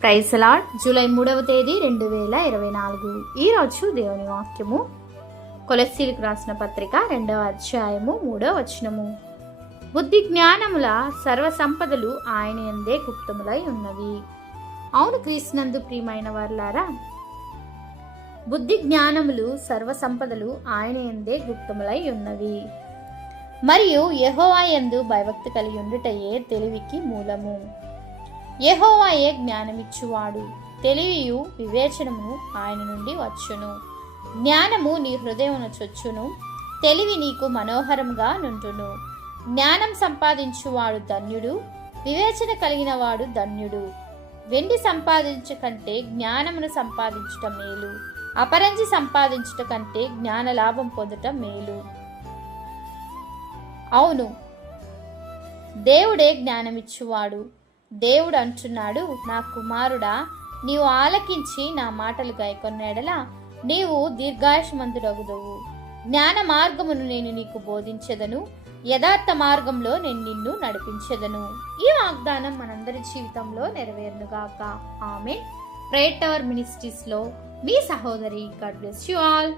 Praise lord. July 3వ తేదీ 2024. ఈరోజు దేవుని వాక్యము కొలస్సీలకు రాసిన పత్రిక 2వ అధ్యాయము 3వ వచనము. బుద్ధి జ్ఞానముల సర్వ సంపదలు ఆయన యందే గుప్తములై ఉన్నవి. అవును క్రీస్తునందు ప్రియమైన వారులారా, బుద్ధి జ్ఞానములు సర్వ సంపదలు ఆయన యందే గుప్తములై ఉన్నవి. మరియు యెహోవా యందు భయభక్తి కలిగి ఉండుటయే తెలివికి మూలము. యెహోవాయే జ్ఞానమిచ్చువాడు. తెలివియు వివేచనము ఆయన నుండి వచ్చును. జ్ఞానము నీ హృదయమున చొచ్చును, తెలివి నీకు మనోహరంగా నుండును. జ్ఞానం సంపాదించువాడు ధన్యుడు, వివేచన కలిగిన వాడు ధన్యుడు. వెండి సంపాదించ కంటే జ్ఞానమును సంపాదించటం మేలు, అపరంజి సంపాదించుట కంటే జ్ఞాన లాభం పొందటం మేలు. అవును, దేవుడే జ్ఞానమిచ్చువాడు. దేవుడు అంటున్నాడు, నా కుమారుడా, నీవు ఆలకించి నా మాటలు గైకొన్నెడల నీవు దీర్ఘాయుష్మంతుడగుదువు. జ్ఞాన మార్గమును నేను నీకు బోధించెదను, యథార్థ మార్గంలో నేను నిన్ను నడిపించెదను. ఈ వాగ్దానం మనందరి జీవితంలో నెరవేరునుగాక. ఆమేన్. ప్రేయర్ టవర్ మినిస్ట్రీస్ లో మీ సహోదరి. God bless you all.